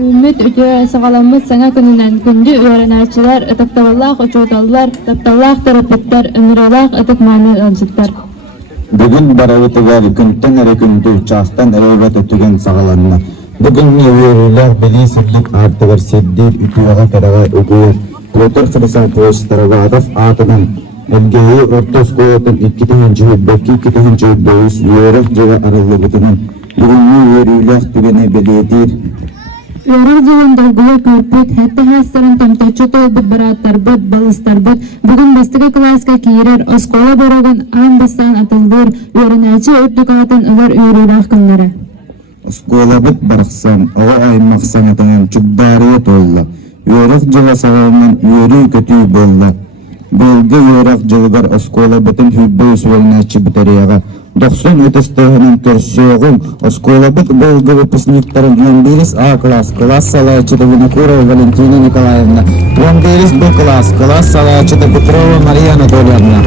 Ümmet ötüyor sağlamız sana gününden gündü öğreniciler, ıtıktavallah uçudallar, taptallah terapetler, ömürallah ıtıkmani ılcıtlar. Bugün baravıtıgar günden ere gündü, çağıstan erevet ötügen sağalanına. Bugün neviyerler beli sirlik artıgır seddir, ütüyağa karağa ögüyor. Klotor kırısan poğuştara bağdaf atıdan. Elgeyi ortos koyatın iki tehinci hübbeki, iki tehinci hübbeyiz, yörek cıva arılı bütünün. Bugün neviyerler tügene beliyedir. Öğren жылын dolguya körpüt, hatta hastaran tamtaçı tolbut baratarbut, balыстarbut. Bugün bastığı klaska kiyirer, oskola borogan an bastan atıldır. Öğrenci öttük atın ılar öğrülak kınları. Oskola bit barıqsan, ağa aymaq sanatının çubbariyet olla. Yörek cıva sağlamdan yörü kötüyü bolla. Bölge yörek cılıgar oskola bitin hübbeyiz öğrenci biteriyaga. 90 ötestehinin törsüğün, oskola bit bölge выпускниктарын 11 A класс салаячыда Винокурова Валентина Николаевна, 11 B класс салаячыда Петрова Мария Анатольевна.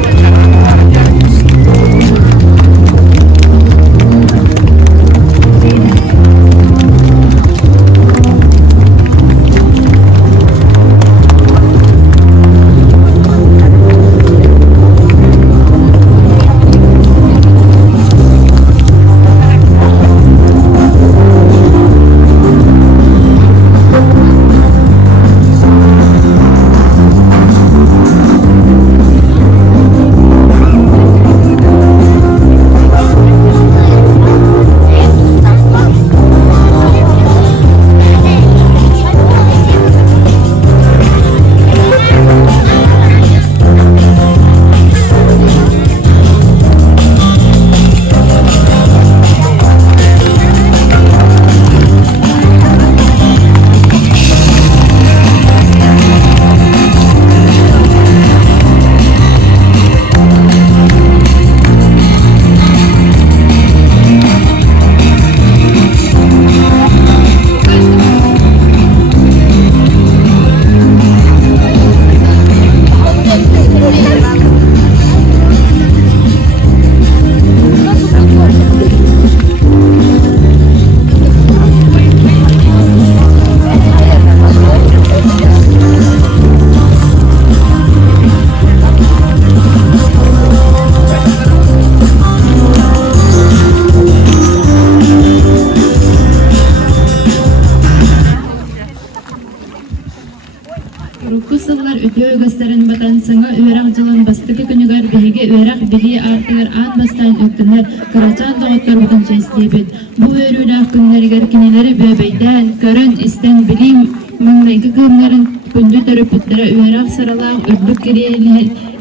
öktünler, kıraçan doğutlar bugün çesleyip bu örüyle günlerger kineleri böbeyden, görün isten bilim mınlayıkı kılımların gündü törüpütlere üyerak sıralan ördük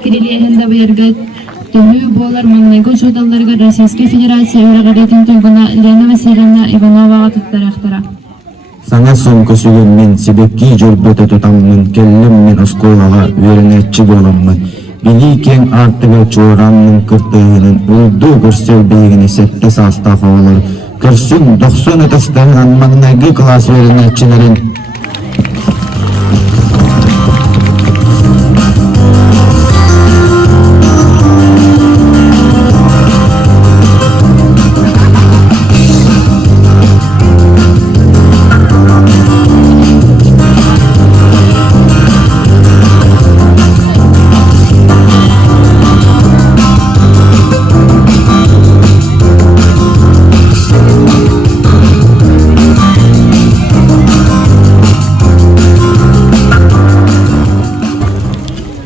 kireliyehinde bu yerge tümü boğalar mınlayıkı çoğdallarga Rossiyski Federasiya öğreğitin toyguna Lena Vasilyevna Ivanova'ga tuttaraktara. Sana son kösügün men sebekki jölböte tutamın kellim men oskolaga öğrenetçi bolamın. Biliken artığı çoğranın kırtığının olduğu görsel beygini sette sasta havalar. Kürsün 90 ötesinden mağnayı klas verilmekçilerin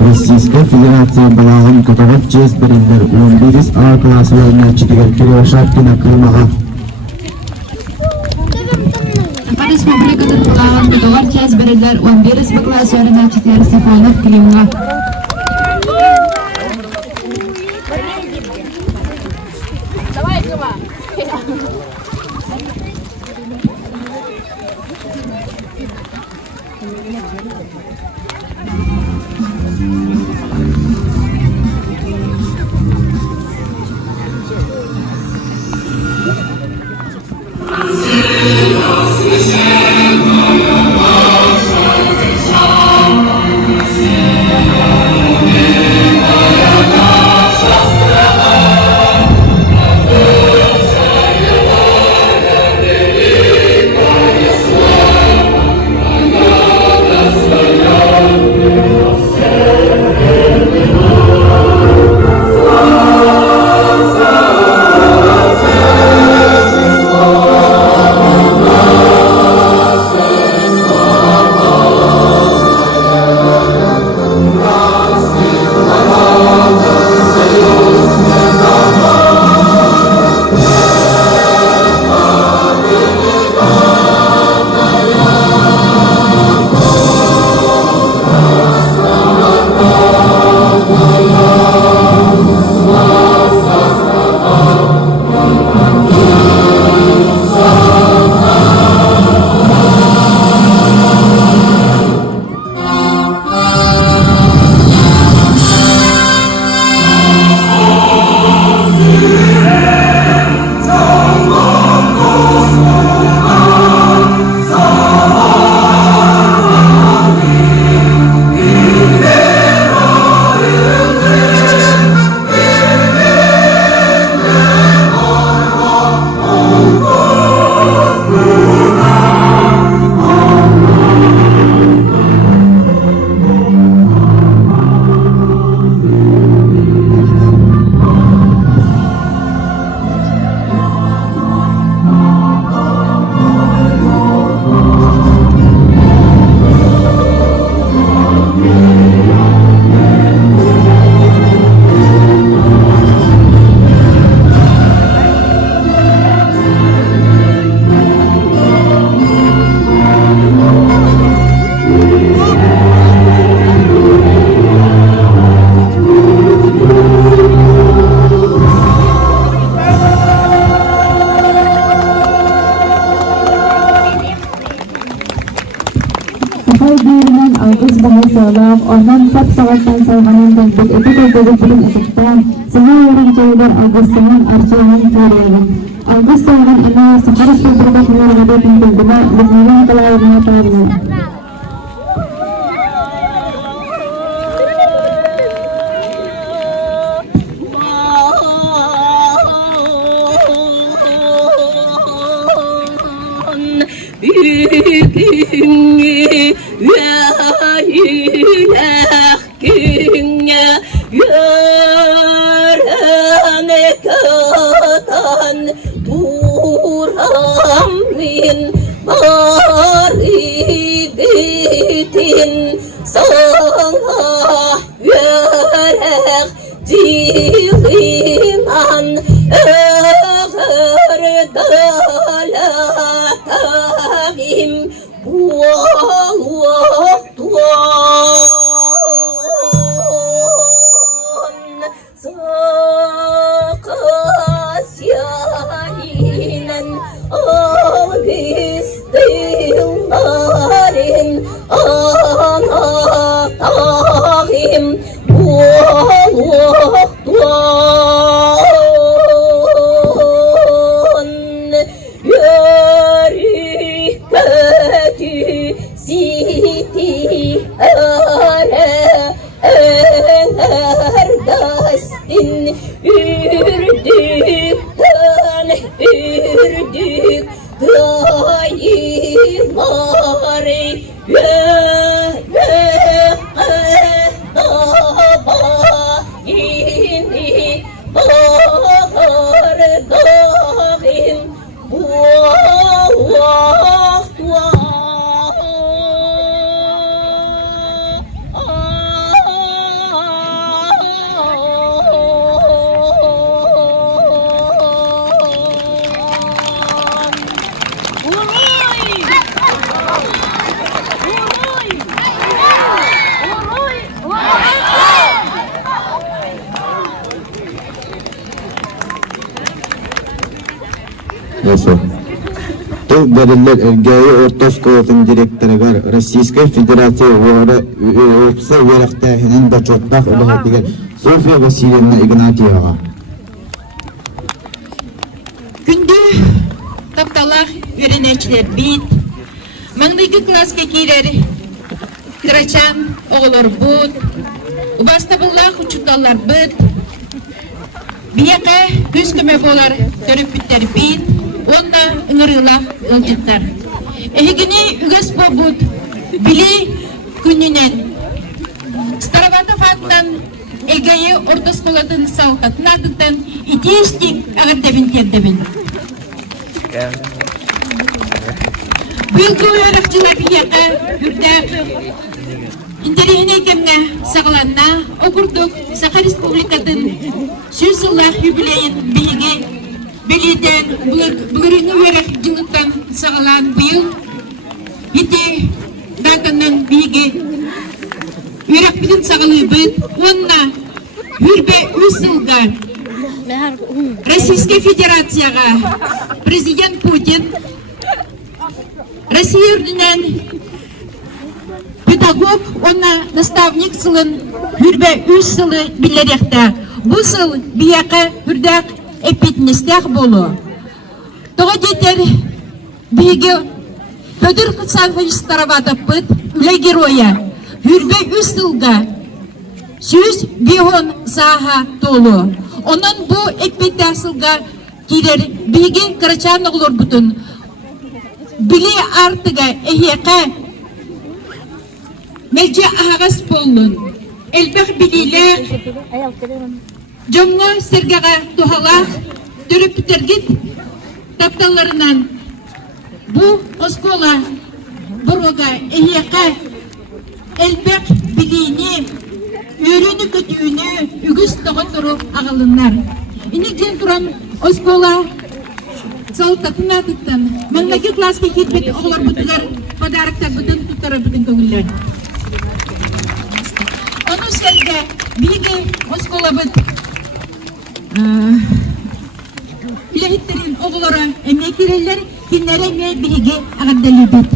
Российская Федерация балағын күтігіп жез біріндер 11 A класы өрнәтчідігер Кирилошапкина қылмаға. Саха Республикаdır balağın kutuğar çez biriller 11 B klası öğrenci Stefanov Klimga. Agus Bangasalam, Onan Pat Sawatan Salmanan dan Buk itu terjadi belum ekiptan. Semua orang Jawa Agus dengan Arjangan Karyawan. Agus Salman ini sekarang berbuat mengenai pintu guna dengan kelahiran Karyawan. Yaşa. Тыл бәрелер әргәйі орта школатын директорыгар Российская Федерация Опса Верақтәхінің бачоттақ ұлығы деген Софья Васильевна Игнатьева. Күнді тапталақ өренәчілер бейт, маңдайғы класқа кейлер кірачан оғылар бұд, ұбастабыллақ ұчықталар бұд, бияқа көз көмі болар төріп біттер бейт, онда ыңырылақ ұлжыттар. Әйгіне үгіс болбуд, білі күнінен. Староватов атынан әйгәйі ортасколатын салтатын атыттан итештік ағырдабын тердабын. Бұйылғы өріқчіла бияқа үрдәқ интерегіне кемне сағыланна оқырдық Саха Республикатын 100 жыллақ юбилейін бейге Белиден бұлырыңы өріқ жылықтан сағылан бұйыл ете датының бейге өріқ білін сағылы бұд онна үрбе үз жылға Российская Федерацияға президент Путин Россия үрдінен педагог, онна наставник сылын үрбе үз сылы білеректі. Бұл сыл бияқы үрдәк эпитнестях болу. Тоға детер бейге Федор Александрович Староватов пыт үлі героя үрбе үз сылға 100 бейон саға толу. Онын бұл эпитнестях сылға кейлер бейге кырачан оғылыр бұтын. Білі артыға әйеқі Мәлже ағас болын, әлбәқ білейлер, жомғы сәргіға тұхалақ, түріп бітергет тапталарынан бұл оскола бұруға әйеқа әлбәқ білейіне, өріні көтүйіне үгіс тұғы тұру ағылынар. Инегден тұран оскола салтатын атыттан, мәңгәкі класқа кетпет оғылар бұтылар, подарықтар бұтын тұттары бұтын көңілер. Onu serge bilgi oskola bit ilahitlerin oğulları emekliler kinlere me bilgi ağırdalı bit.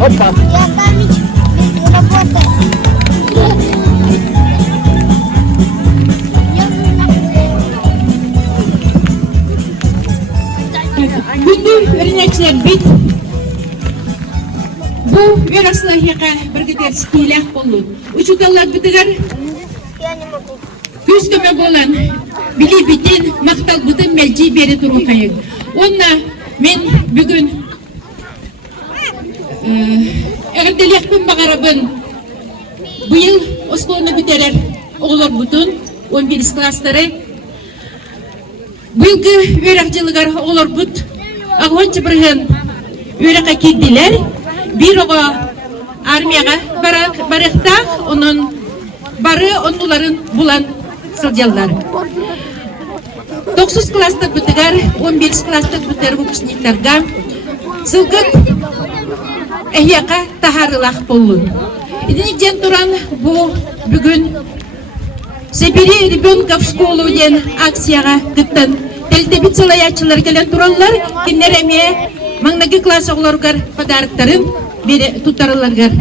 Опа. Я память работаю. Gündüz öğreneciler bit. Bu öğrencilerle birlikte stilah oldu. Uçutallar bitiler. Я не могу. Күз көмек olan били битен мактал бутын мелчи бери туру кайык. Онна мен бүгүн эрделекпин багарабын. Быйыл осколны битерер оголор бутун 11 класстары. Быйылгы өйрәкчылыгар оголор бут. Агончы бирген өйрәккә килдилер. Бир ого армияга баракта, онун бары оннуларын булан сылжалдар. 9 класстык бүтігер, 11 класстык бүтер выпускниктарға сылгыт әйяқа тахарылақ болуын. Иденіктен туран бұл бүгін «Собери ребенка в школу» ден акцияға күттін. Тәлтебет сылаячылар келен туралар, кеннер әме маңнағы класс оғыларғар подарықтарын тұттарыларғар.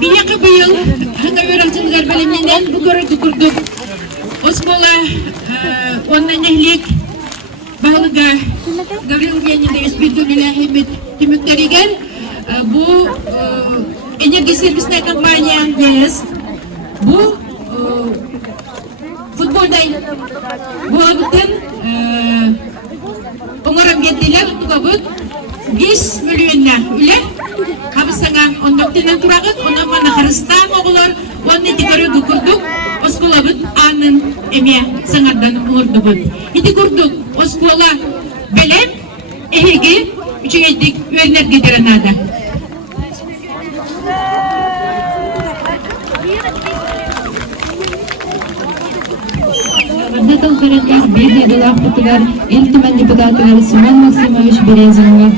Bilyakı bu yıl hanga öğrenciler bölümünden bu görüntü kurduk. Oskola ondan ehlik bağlıga Gavril Yenide Esbirdulilah Hemmet Tümüktariger bu enerji servisine kampanya yes. Bu futbolda bu abutun ongoram gettiler untuk abut 5 milyonna ile kabısanga ondaktinan turagıt ona mana Hristan oğullar onu dikörü kurduk oskolabut anın eme sangardan urdubut iti kurduk oskola belem ehegi üçüncük öğrener giderenada Варда толкараттар беди дулах путугар илтиман депутатыгар Симон Максимович Березинова.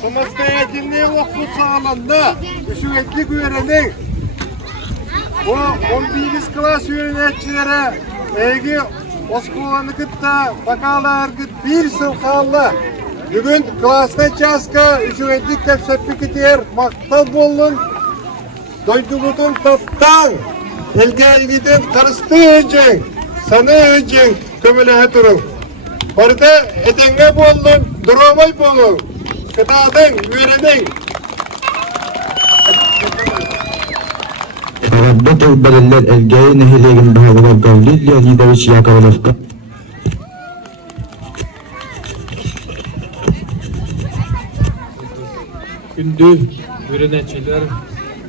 Самостоятельный оқу сағаланда үшігетлік өйренің. О 11 класс өйренетчілері әйге осколаны күтті бақалар күт бір сыл қалды. Бүгін классный часка үшігетлік кәпсәппі кетер мақтал болын. Дойды бұтын топтан әлгәлгіден қарысты өжің, саны өжің көмілі тұрың. Orada edenge bolun, duramay bolun. Kıtadın, üyeredin. Rabbat el-Baleller el-Gayi nehilegin bağlılar Gavlid Leonidovich Yakovlevka. Күндү öğreneciler,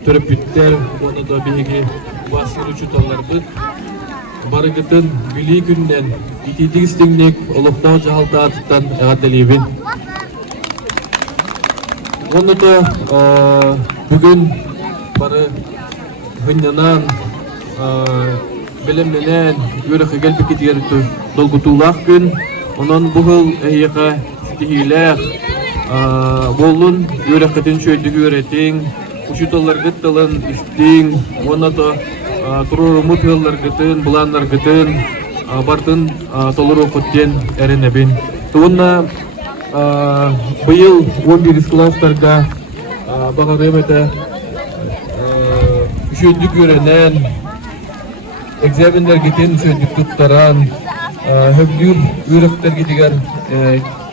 törpütler, onu da bilgi basın uçutallardı. Barıgıtın bili günden itidik istinlik oluqtağı cahalta atıttan eğadeliyim. Onu da bugün barı hınyanan bilimlenen yörek gelip gidiyor dolgutulak gün onun bu yıl ehiyaka stihiler bolun yöreketin şöydüğü öğretin uçutallar gıttalın istin ona da tururumut yıllar gıtın bulanlar gıtın bartın tolur okutken erenebin tuğunna bu yıl 11. klaslarga bağırımete üşöndük öğrenen egzaminler giden üşöndük tuttaran höbdür ürekler gidigen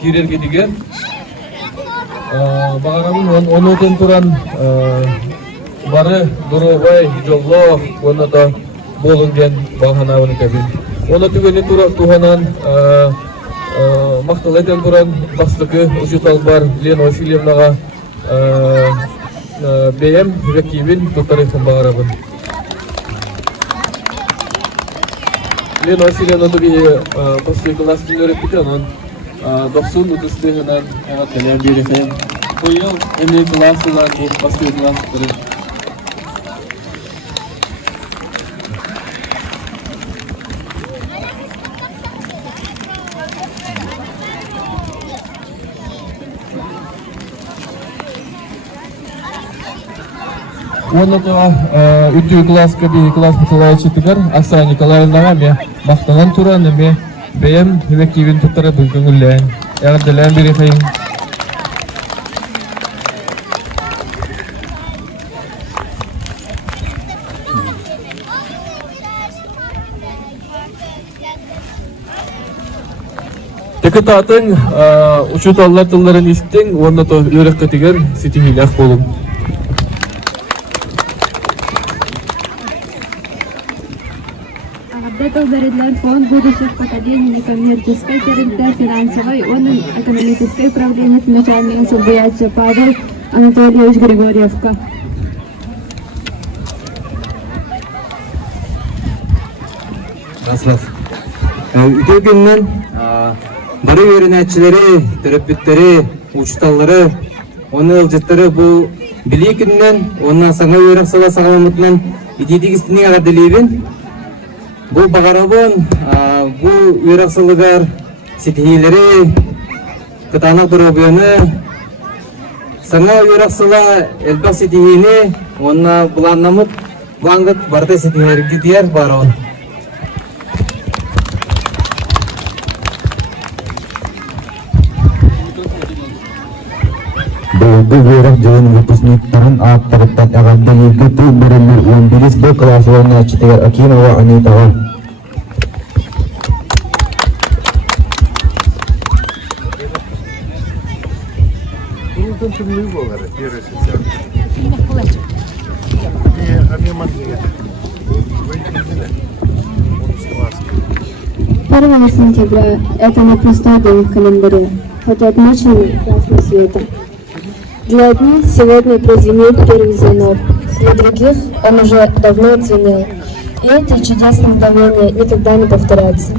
girer gidigen bağıramın ondan turan barı duruvay jollo ona da bolungen bahana onu kabin ona tügeni tuhanan maqtalaydan turan bastıkı uçutal bar Lena Vasilyevnaga beyem rakibin tutarıkın bağırabın Lena Vasilyevna da bir bastığı klasını öğrettik onun 90-30'dan evet biri hem bu yıl emeği klasılar bu bastığı klasları Оны то үтүү класска би класс буталайчытыгар Аксай Николаевнага ме мактанан туран эме бейем векибин туттара бүгүнгүллән ягдылан бери хайын Текетатын учуталлар тылларын истең оны то өрөккө тигер ситихилях болум Удовлетворен фонд будущих поколений некоммерческой, финансовой, экономической управления начальник Субъятия Павел Анатольевич Григорьевка. Үтө күннен бары үйренәтчилери, терапевттери, учталлары, оны ылжыттары бул били күннен, онна саңа үйрек сала сагаламытынан итидигистинин агаделибин Бұл бағарабын, бұл үйрақсылығар сетихилері, қытанақ дұрабыны, саңа үйрақсыла әлбақ сетихini, онына бұланнамыт, бұлаңғыт барды сетихилері дияр баруын. Болды үйрек жылын выпускниктарын аттырыптан әғадделерге тыл бірілі 11 Б класс орны Читегер Акимова Анитаға. Kuruldan tümlüğü bu olarak yarısı sen. Амеманлия. 1 сентября – это не простой день в календаре, хотя отмечен Красным светом. Для одних сегодня прозвенит первый звонок, для других он уже давно отзвенел. И эти чудесные мгновения никогда не повторятся.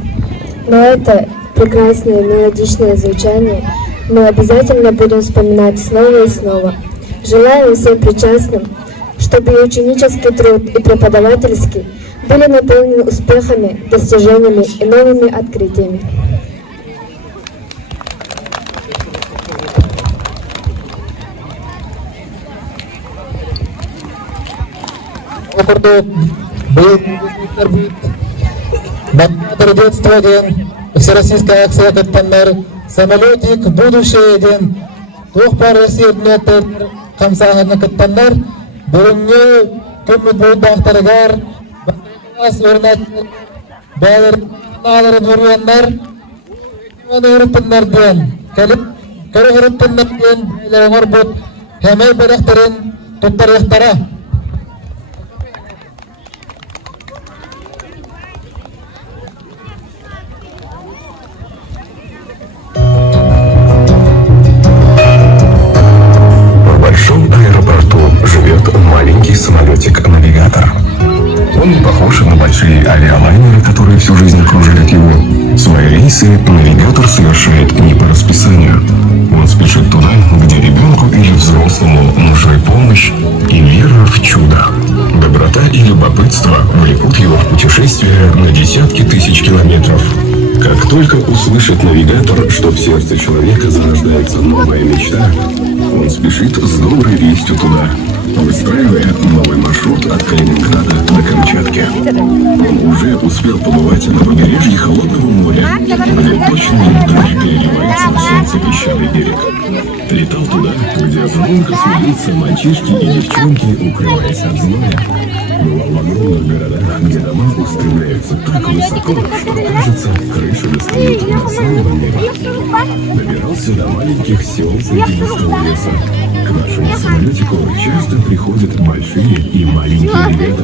Но это прекрасное мелодичное звучание мы обязательно будем вспоминать снова и снова. Желаю всем причастным, чтобы и ученический труд, и преподавательский были наполнены успехами, достижениями и новыми открытиями. Детство ден, всероссийская акция каттаннар, самолетик, будущее ден, тухпар Россия камсаңарны каттаннар, бүгүнкү көмөт бойдактарыгар, бас өрнәтчилер, балаларын ургандар, өрөптүнөр ден, өрөптүнөр ден, байлар бут, хемей барактарын туттарыктара. В большом аэропорту живет маленький самолетик-навигатор. Он не похож на большие авиалайнеры, которые всю жизнь окружают его. Свои рейсы навигатор совершает не по расписанию. Он спешит туда, где ребенку или взрослому нужна помощь и вера в чудо. Доброта и любопытство влекут его в путешествия на десятки тысяч километров. Как только услышит навигатор, что в сердце человека зарождается новая мечта, он спешит с доброй вестью туда, выстраивая новый маршрут от Калининграда до Камчатки. Он уже успел побывать на побережье Холодного моря, где точно вдали переливается на солнце песчаный берег. Летал туда, где звонко смеются мальчишки и девчонки, укрываясь от зноя. Бывал в огромных городах, где дома устремляются так высоко, что, кажется, крыши достают до самого неба. Добирался до маленьких сел среди густого леса. К нашему самолетику часто приходят большие и маленькие ребята,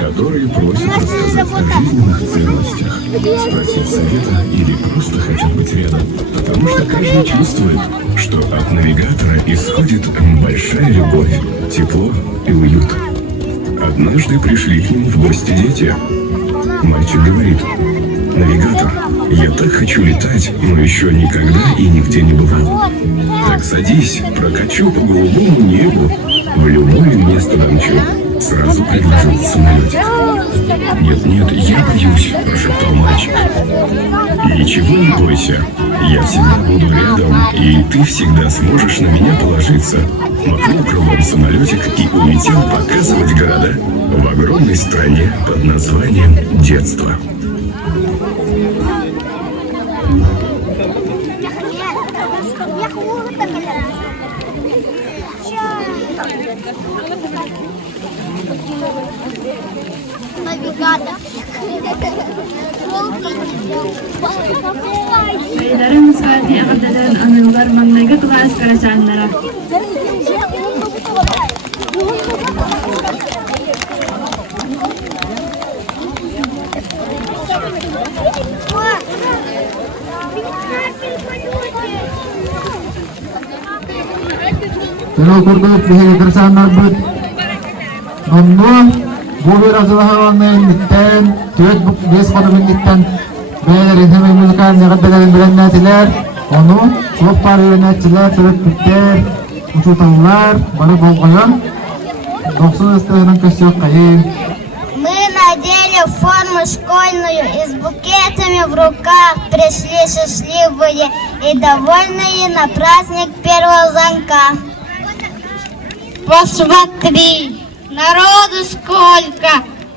которые просят рассказать о жизненных ценностях, спросить совета или просто хотят быть рядом, потому что каждый чувствует, что от навигатора исходит большая любовь, тепло и уют. Однажды пришли к нему в гости дети. Мальчик говорит: «Навигатор, я так хочу летать, но еще никогда и нигде не бывал. Так садись, прокачу по голубому небу, в любое место домчу», — сразу предложил самолетик. «Нет, я боюсь», — прошептал мальчик. «Ничего не бойся, я всегда буду рядом, и ты всегда сможешь на меня положиться». Махнул крылом самолетик и улетел показывать города в огромной стране под названием «Детство». Beylарын sıfatı ağırdadan anılar manlayga klas karacanlara. Terus kurduk bihi kersanlar bud. Nonno bu bir azalahavanın nitten, tüyet bu beş kodumun nitten. Beylerin hemen müzikan yakadelerin bilenlerdiler. Onu çok parı yönetçiler, türütükler, uçutanlar, balık bolgoyan. 90 ыстыгының көсі кайын. Мы надели форму школьную и с букетами в руках пришли счастливые и довольные на праздник первого звонка. Посмотри, народу сколько,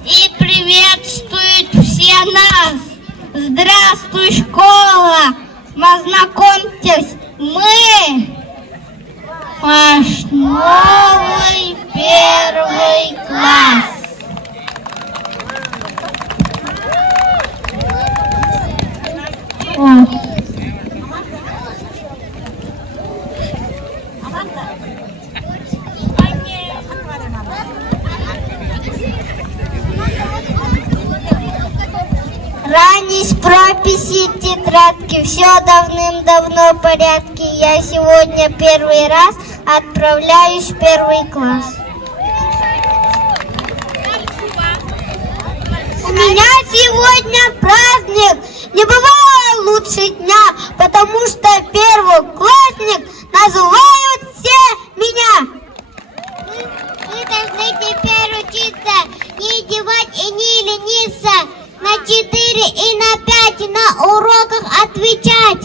и приветствуют все нас. Здравствуй, школа, познакомьтесь, мы ваш новый первый класс. Ранись, прописи, тетрадки, все давным-давно в порядке. Я сегодня первый раз отправляюсь в первый класс. У меня сегодня праздник, не бывало лучше дня, потому что первоклассник называют все меня. Мы должны теперь учиться, не издевать и не лениться, на 4 и на 5 на уроках отвечать.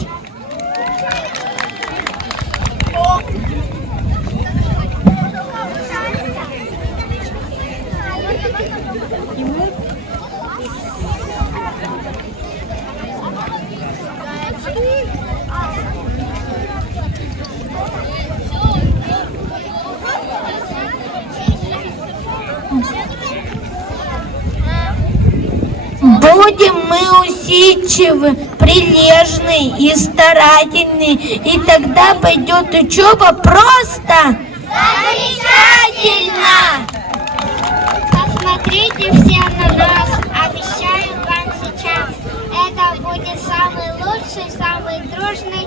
Будем мы усидчивы, прилежны и старательны, и тогда пойдет учеба просто замечательно! Посмотрите все на нас, обещаю вам сейчас, это будет самый лучший, самый дружный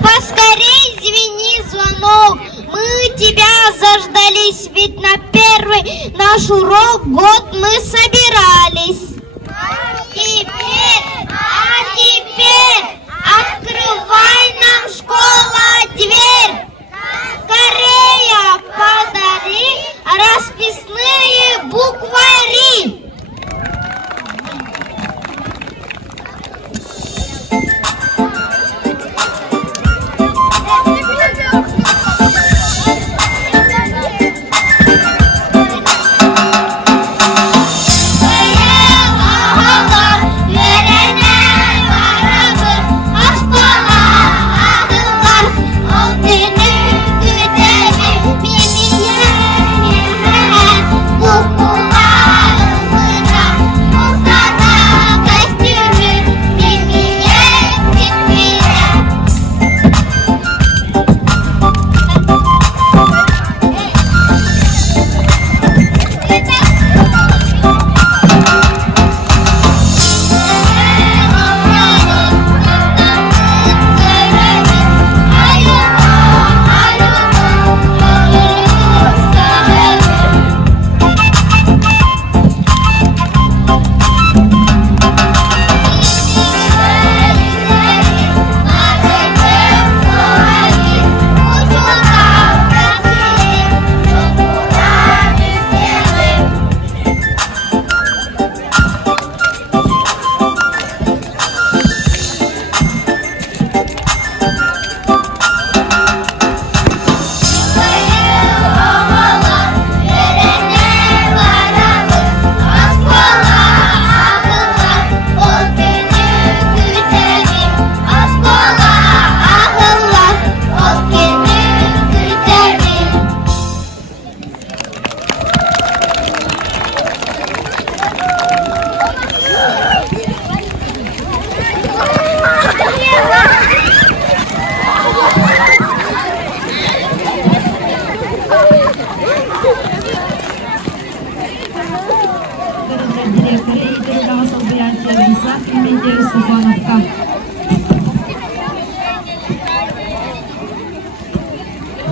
Поскорей звени звонок, мы тебя заждались, ведь на первый наш урок год мы собирались. А теперь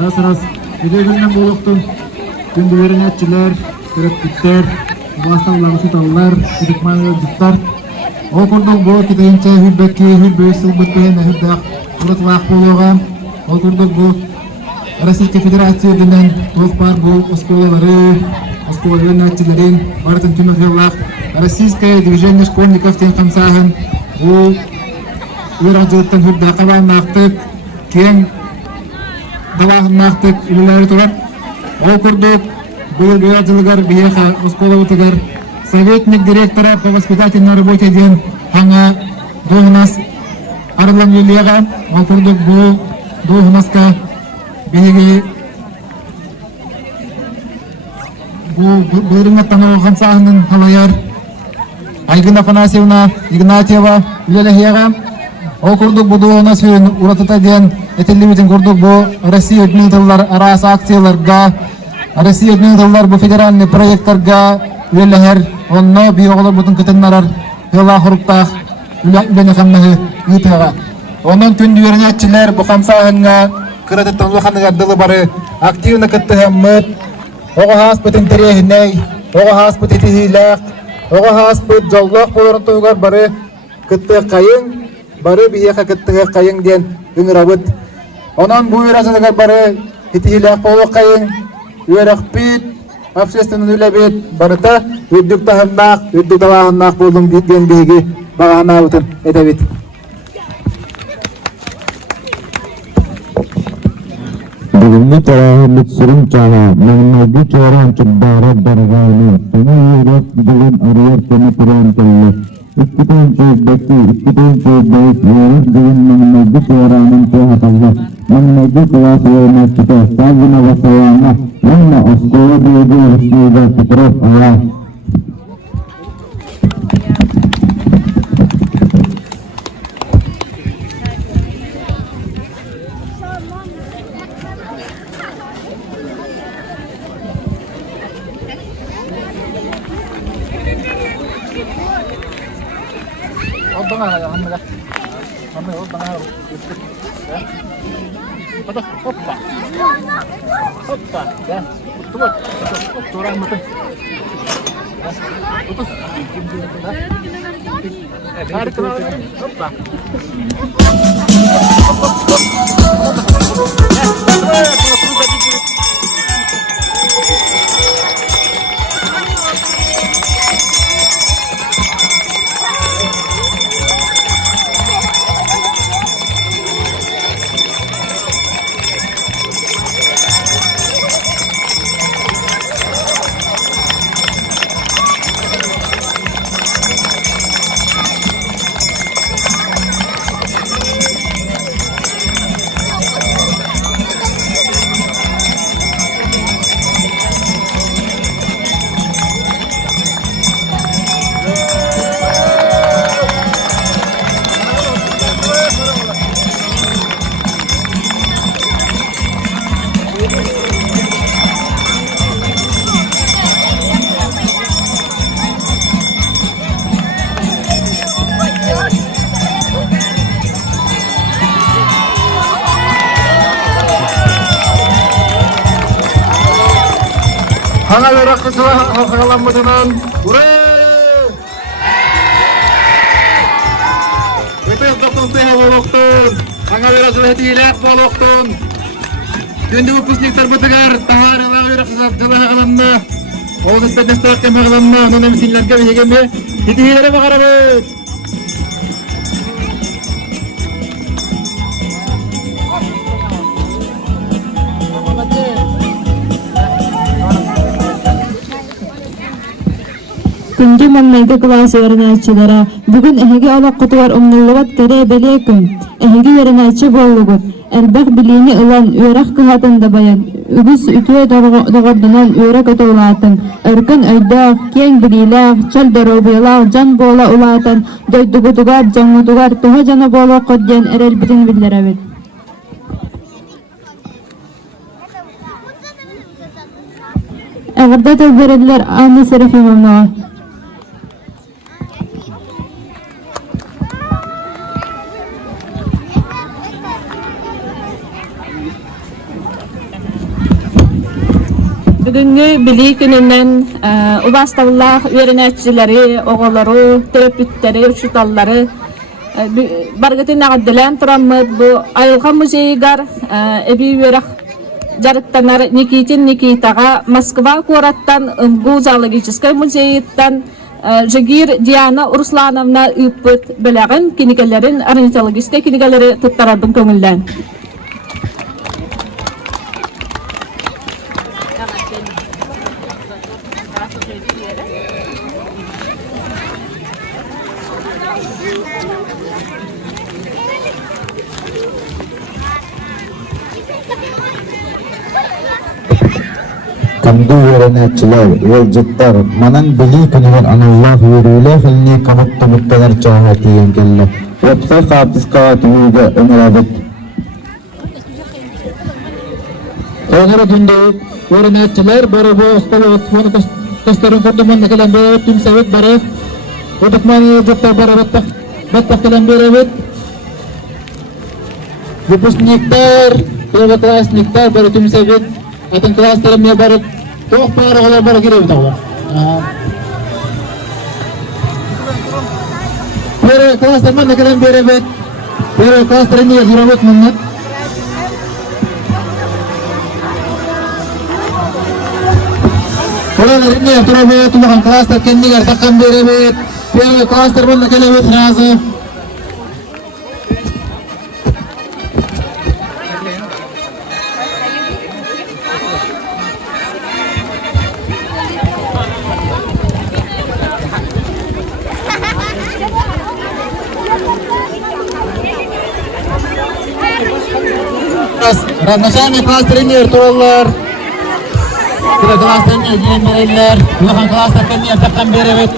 Раз-раз. Ödegünden boluktun. Gündülerin etçiler, töröptükler, bastallar, sütallar, sütükmanlar, cüttar. O kurduk bu kitayınca hübbeki, hübbü, sılbıtbeyen, hübdak, uğratlaq boluğam. O kurduk bu Российской Федерацияден толпар bu осколаларын etçilerin, Мартин Тюмахеллах, Российское движение школьников тен хамсахан, bu Uyaracılıktan hübdak kalanlaqtık, ken Dalahınlaqtık, ülüleri turan. O kurduk, bu uyaracılıgar biyeха осколавытыгар, советник директора по воспитательной работе ден хаңа doğunas arılan yülleyağam. O kurduk bu doğunaska biyeği bu buyurunga tanığı хамсаһының halayar Aygın Афанасьевна Игнатьева ülelehiyağam. O kurduk bu doğuna suyun uğratıta diyen etillimizin kurduk bu Россия ödünüdürler arası aksiyalarga Россия ödünüdürler bu federalni proyektlarga üleleher onno bir oğlu budun kıtınlarar hıla huruktağ üleni kamnahı yutağa. Onun tün düğrenetçiler bu kamsağınga kırıtı tonluğanıga dılı barı aktivna kıttı hemmit oğu haspıtın terehiney oğu haspıt etihilaq oğu haspıt jolloq bolorun tuğgar barı kıttı kayın barı biyeğe kıttığı kayın diyen üngürabıt. Onun bu üyrazılıgar barı hitihilaq bolu kayın üyerak bit общественный ülebit barıta üddük tahannaq üddük davahannaq boldum diyen biyeği bağana utun edebit. Бүгүнкү тарахыбыт сүрүм чага маңнагы чоран чуббара дарганы сени юрак бүгүн арыяр сени туран келли ikkitен чөбөкү ikkitен чөбөк юрак бүгүн маңнагы чоранын тоhatalla маңнагы класс ойнатчыта сагына басаяна маңна оскола бүйгө Россияда Петров ая Hanga yorakçılar halkalanmadınan buraya! Bütün toplumsal boloktun, hanga yorakçılar hediyeler boloktun. Şimdi bu pusnikler batıgar, taharılar yorakçılar alanında. Oğuz etpedestek kemağlanma, onun emsinlerge ve yegemi hediyelere bakarabız. Күнде маңнайгы класс öğrenäçilere бүгүн эһиге алаккытыгар умнуллубат тере белеким. Эһиге öğrenäçi боллугут. Элбэх билини ылан үөрэх кыһатында баян. Үгүс үтүө догордунан үөрэ көтөулаатын. Өркөн өйдөөх, кең билилээх, чөл дөрөбүйлаах, жан боола улаатын, дойдугутугар, жаңутугар, туһа жана боолоокко диэн эрэлбитин биллеребит. Эгерде төлбөрөлөр Анна Серафимовнага. Bugünkü bilik gününden ubastavullah öğrenicileri, oğulları, terapütleri, uçutalları bargıtın ağıdılan turamı bu Ayılgan Muzeyigar ebi verak jarıktanar Nikitin Nikitaga Moskva kurattan Guzalogической музейиттан Жигир Диана Руслановна үппөт беләген кинигелерин орнитологический кинигелери туттарабын көңүлдән. Kandu öğreniciler, yolcuklar, manan bili künüver anallah yürüyle hilni kamut-tamuttanır çağına diyen kelle. Yopsa hapis kağıtımıyla ömür adık. Oğlara döndük, öğreniciler barı bu ustalı otfonu taşların kurdumanına kalan bir evet tüm sevet barı. Odakmani yolcuklar barı battak kalan bir evet. Выпускниктар, первоклассниктар барı tüm sevet. Atın klaslarımya barı, toq barı olar barı girevi tağlar. Первый класстарman da kalan bir evet. Первый класстарын niye girevet mınnak? Oraların niye turavet, umakan klastar kendiler takkan bir evet. Первый класстарman da kalan evet razı. Начальник класс тренер туралар. Класс тренер дегенler, ulan класс тренер takkan bir evet.